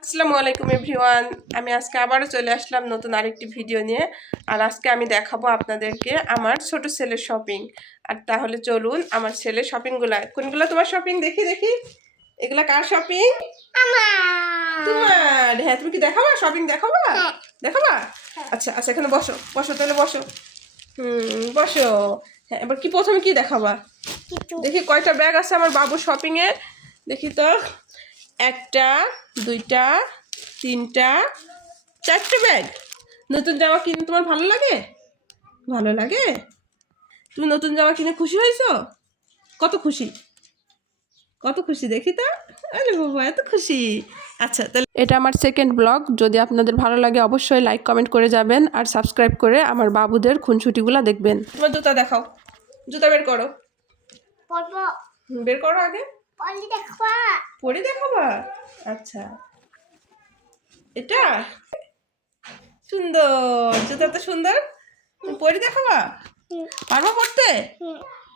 আসসালামু আলাইকুম এভরিওয়ান। আমি আজকে আবারও চলে আসলাম নতুন আরেকটি ভিডিও নিয়ে। আর আজকে আমি দেখাবো আপনাদেরকে আমার ছোট ছেলের শপিং। আর তাহলে চলুন আমার ছেলের শপিংগুলা কোনগুলো তোমার শপিং দেখি দেখি। এগুলা কার শপিং? তোমার। হ্যাঁ, তুমি কি দেখাবা শপিং? দেখাবা দেখাবা? আচ্ছা আচ্ছা, এখানে বসো বসো, তাহলে বসো। বসো। হ্যাঁ, এবার কি প্রথমে কি দেখাবা? দেখি কয়টা ব্যাগ আছে আমার বাবু শপিং এ। দেখি তো, একটা, দুইটা, তিনটা, চারটে ব্যাগ। নতুন জামা কিনে তোমার ভালো লাগে? ভালো লাগে? তুমি নতুন জামা কিনে খুশি হয়েছো? কত খুশি, কত খুশি দেখি তো। আরে বাবা, এত খুশি। আচ্ছা, তাহলে এটা আমার সেকেন্ড ব্লগ। যদি আপনাদের ভালো লাগে অবশ্যই লাইক কমেন্ট করে যাবেন আর সাবস্ক্রাইব করে আমার বাবুদের খুনসুটিগুলো দেখবেন। তোমার জুতা দেখাও, জুতা বের করো। বের করো আগে। পরে দেখাবা? আচ্ছা, এটা সুন্দর, জুতা তো সুন্দর। পরে দেখাবা? পারবো পড়তে?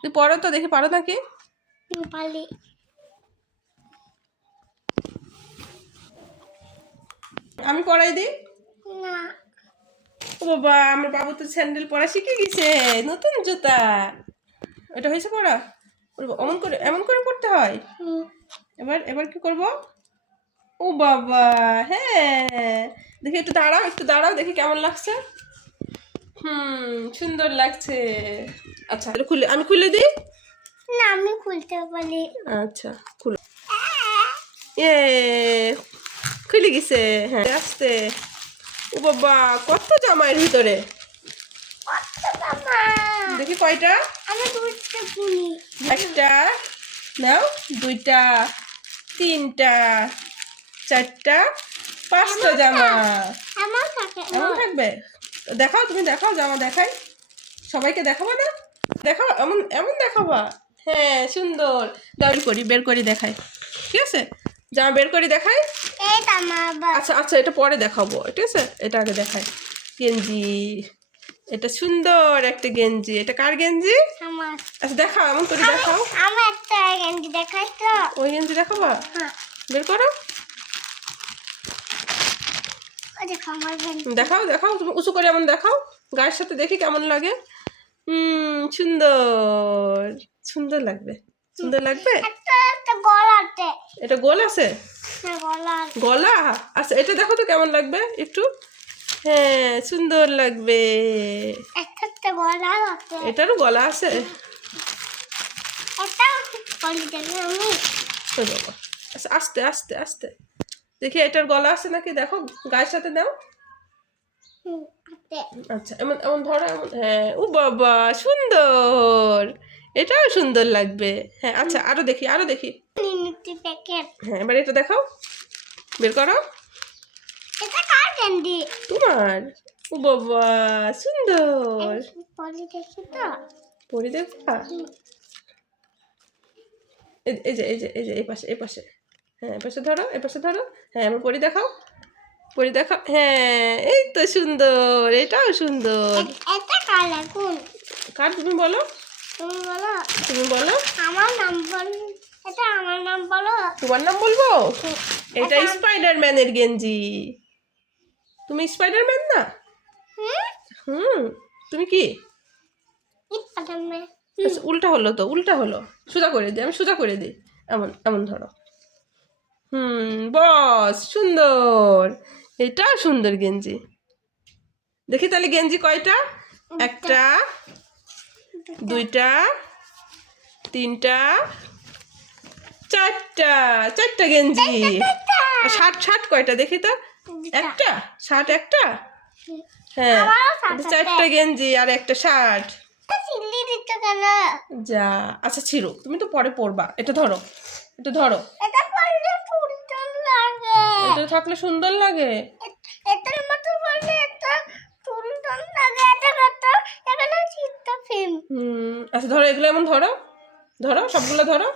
তুই পড়ো তো দেখি, পারো নাকি? আমি পড়াই দিই। ও বাবা, আমার বাবু তো স্যান্ডেল পরা শিখে গেছে। নতুন জুতা, এটা হয়েছে পড়া? এমন করে এমন করে পড়তে হয়। এবার এবার কি করব? ও বাবা, হ্যাঁ, দেখি একটু দাঁড়াও, একটু দাঁড়াও, দেখি কেমন লাগছে। সুন্দর লাগছে। আচ্ছা, খুলে আমি খুলে দিই। না, আমি খুলতে পারি। আচ্ছা, খুলে। এ খুলে গেছে। হ্যাঁ, আস্তে। ও বাবা, কত জামার ভিতরে। দেখি কয়টা। আমি দুইটা কিনি। একটা নাও, দুইটা, তিনটা, চারটা, পাঁচটা জামা। আমার কাছে এমন থাকবে? দেখাও, তুমি দেখাও, জামা দেখাই। সবাইকে দেখাবো না? দেখাও, এমন এমন দেখাবা। হ্যাঁ, সুন্দর। বের করি, বের করি দেখাই। ঠিক আছে, জামা বের করি দেখাই। এটা আমার। আচ্ছা আচ্ছা, এটা পরে দেখাবো, ঠিক আছে, এটা আগে দেখাই। গেঞ্জি, এটা সুন্দর একটা গেঞ্জি। এটা কার গেঞ্জি? আমার। আচ্ছা দেখাও, এমন করে দেখাও। আমি একটা গেঞ্জি দেখাই তো। ওই গেঞ্জি দেখাবা? হ্যাঁ, বের করো। দেখো আমার গেঞ্জি। দেখাও দেখাও, তুমি উঁচু করে এমন দেখাও, গায়ের সাথে দেখি কেমন লাগে। সুন্দর, সুন্দর লাগবে, সুন্দর লাগবে। একটা গলা আছে। এটা গোল আছে? হ্যাঁ, গলা। গলা? আচ্ছা, এটা দেখো তো কেমন লাগবে একটু। হ্যাঁ, সুন্দর লাগবে। একটা গলা আছে। এটারও গলা আছে? এটা গলি দেখি আমি। আচ্ছা, আস্তে আস্তে আস্তে দেখি এটার গলা আছে নাকি, দেখো গায়ের সাথে দাও। আছে। আচ্ছা, এমন এমন ধরো, এমন। হ্যাঁ, ও বাবা, সুন্দর। এটাও সুন্দর লাগবে। হ্যাঁ, আচ্ছা, আরো দেখি, আরো দেখি। মিনিটি প্যাকেট। হ্যাঁ, এবার এটা দেখাও, বের করো। এটা কার গেঞ্জি? তোমার। ও বাবা, সুন্দর। গলি দেখি তো। পরি দেখবা? এই যে এই যে এই যে এই পাশে, এই পাশে। হ্যাঁ, এ পাশে ধরো, এ পাশে ধরো। হ্যাঁ, এবার পরি দেখাও, পরি দেখাও। হ্যাঁ, এই তো সুন্দর, এটাও সুন্দর। এটা কার কোন? কার তুমি বলো, তুমি বলো। তুমি বলো। আমার নাম বল। এটা আমার নাম বলো। তোমার নাম বলবো? এটা স্পাইডারম্যানের গেঞ্জি। তুমি স্পাইডারম্যান না? তুমি কি? আচ্ছা, উল্টা হলো তো, উল্টা হলো। সোজা করে দিই, আমি সোজা করে দিই। এমন এমন ধরো। বস, সুন্দর। এটা সুন্দর গেঞ্জি। দেখি তাহলে গেঞ্জি কয়টা? একটা, দুইটা, তিনটা, চারটা। চারটা গেঞ্জি। শার্ট, শার্ট কয়টা দেখি তো। একটা শার্ট, একটা। হ্যাঁ, চারটা গেঞ্জি আর একটা শার্ট। যা, আচ্ছা ছিল, তুমি তো পরে পরবা। এটা ধরো, এটা ধরো। এটা থাকলে সুন্দর লাগে। আচ্ছা ধরো, এগুলো এমন ধরো, ধরো সবগুলো ধরো।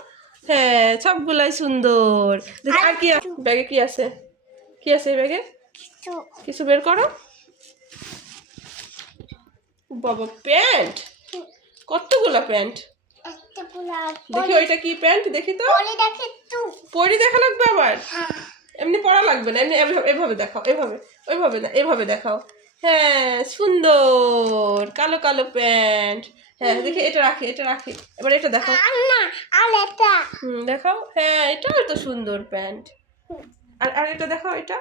হ্যাঁ, সবগুলাই সুন্দর। দেখি আর কি ব্যাগে কি আছে, কি আছে এই ব্যাগে? কিছু বের করো। বাবা, প্যান্ট, কতগুলা প্যান্ট। একটা পুরা দেখি ওইটা কি প্যান্ট দেখি তো। পলি দেখে তো পরি দেখা লাগবে আবার? হ্যাঁ এমনি পড়া লাগবে না, এমনি এভাবে দেখাও, এভাবে, ওইভাবে না, এভাবে দেখাও। হ্যাঁ সুন্দর কালো কালো প্যান্ট। হ্যাঁ দেখি এটা রাখি, এটা রাখি, এবার এটা দেখাও। আর না আর এটা দেখাও। হ্যাঁ এটাও তো সুন্দর প্যান্ট। আর আর এটা দেখাও, এটা,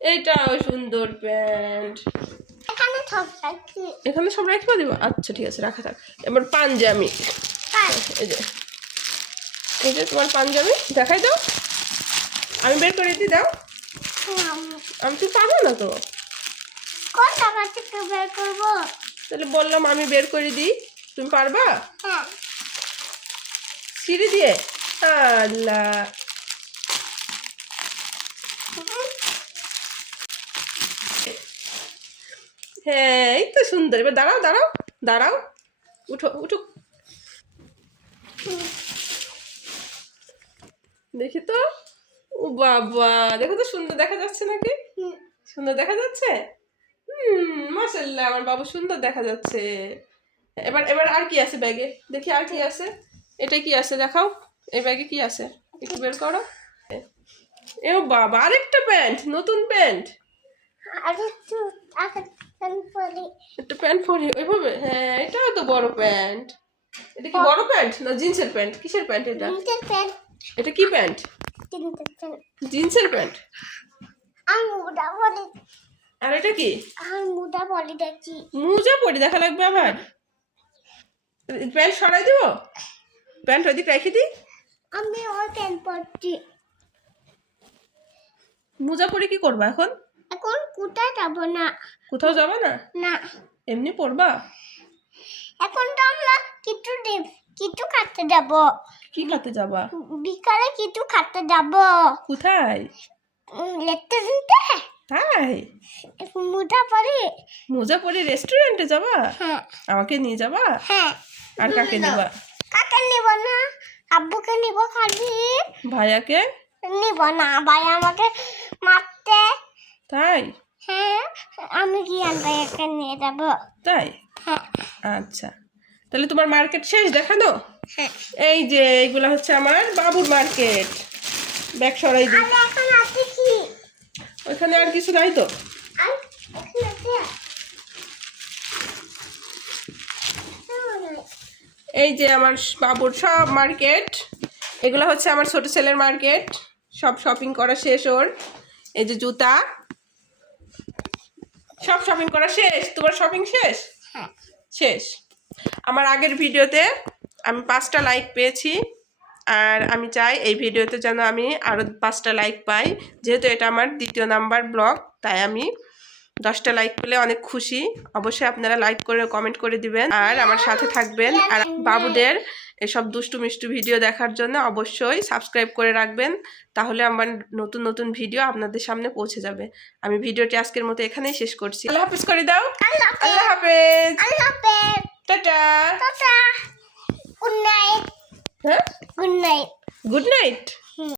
এইটাও সুন্দর প্যান্ট। এখানে সব রাখি এখানে সব রাখবা দিব? আচ্ছা ঠিক আছে, রাখা থাক। এবার পাঞ্জাবি, এই যে, এই যে তোমার পাঞ্জাবি দেখাই দাও, আমি বের করে দিই, দাও। আমি তো পারবো না তো। কোন টাকা থেকে বের করবো? তাহলে বললাম আমি বের করে দিই, তুমি পারবা? হ্যাঁ সিঁড়ি দিয়ে? আল্লাহ, হ্যাঁ এই তো সুন্দর। এবার দাঁড়াও দাঁড়াও দাঁড়াও, উঠো উঠো, দেখি তো। ও বাবা, দেখো তো সুন্দর দেখা যাচ্ছে নাকি? সুন্দর দেখা যাচ্ছে। মাশাআল্লাহ, আমার বাবু সুন্দর দেখা যাচ্ছে। এবার এবার আর কি আছে ব্যাগে, দেখি আর কি আছে। এটা কি আছে দেখাও, এই ব্যাগে কি আছে একটু বের করো। এ বাবা, আরেকটা প্যান্ট, নতুন প্যান্ট। আর একটু পলি একটা প্যান্ট পরি ওইভাবে? হ্যাঁ এটাও তো বড় প্যান্ট। এটা কি বড় প্যান্ট না জিন্সের প্যান্ট? কিসের প্যান্ট এটা? তিনটে প্যান্ট এটা কি প্যান্ট? তিনটে প্যান্ট জিন্সের প্যান্ট। আর মুদা পলি আর এটা কি? আর মুদা পলি দেখি মোজা পরি দেখা লাগবে আবার? প্যান্ট সরাই দিব, প্যান্ট ওইদিকে রেখে দিই। আমি ওই প্যান্ট পরছি মোজা পরে কি করবা এখন? এখন কোথায় যাবো না কোথাও যাবা না? না এমনি পরবা? এখন তো আমরা কিছু খাতে যাব কি খেতে যাবা? বিকালে কিছু খাতে যাব কোথায়? লেটতে দিতে তাই? মুদা পলি মোজা পরে রেস্টুরেন্টে যাবা? হ্যাঁ আমাকে নিয়ে যাবা? হ্যাঁ আর কাকে নিবা? কাকে নিব না আব্বুকে নিব খালি ভাইয়াকে? নিব না ভাই আমাকে মারতে তাই? হ্যাঁ আমি কি ভাইয়াকে নিয়ে যাব তাই? হ্যাঁ আচ্ছা, তাহলে তোমার মার্কেট শেষ দেখানো? হ্যাঁ এই যে এইগুলা হচ্ছে আমার বাবুর মার্কেট। ব্যাগ সরাই দিই। আর এখন আছে কি ওইখানে আর কিছু নাই তো। আর এখন আছে এই যে আমার বাবুর সব মার্কেট, এগুলো হচ্ছে আমার ছোট ছেলের মার্কেট। সব শপিং করা শেষ ওর। এই যে জুতা, সব শপিং করা শেষ। তোমার শপিং শেষ? হ্যাঁ শেষ। আমার আগের ভিডিওতে আমি 5টা লাইক পেয়েছি, আর আমি চাই এই ভিডিওতে যেন আমি আরও 5টা লাইক পাই। যেহেতু এটা আমার 2য় নাম্বার ব্লগ, তাই আমি 10টা লাইক পেলে অনেক খুশি। অবশ্যই আপনারা লাইক করে কমেন্ট করে দিবেন আর আমার সাথে থাকবেন। আর বাবুদের এসব দুষ্টু মিষ্টু ভিডিও দেখার জন্য অবশ্যই সাবস্ক্রাইব করে রাখবেন, তাহলে আমার নতুন নতুন ভিডিও আপনাদের সামনে পৌঁছে যাবে। আমি ভিডিওটি আজকের মতো এখানেই শেষ করছি। আল্লাহ হাফেজ করে দাও। আল্লাহ হাফেজ। আল্লাহ হাফেজ টাটা। টাটা গুড নাইট হ্যাঁ গুড নাইট গুড নাইট।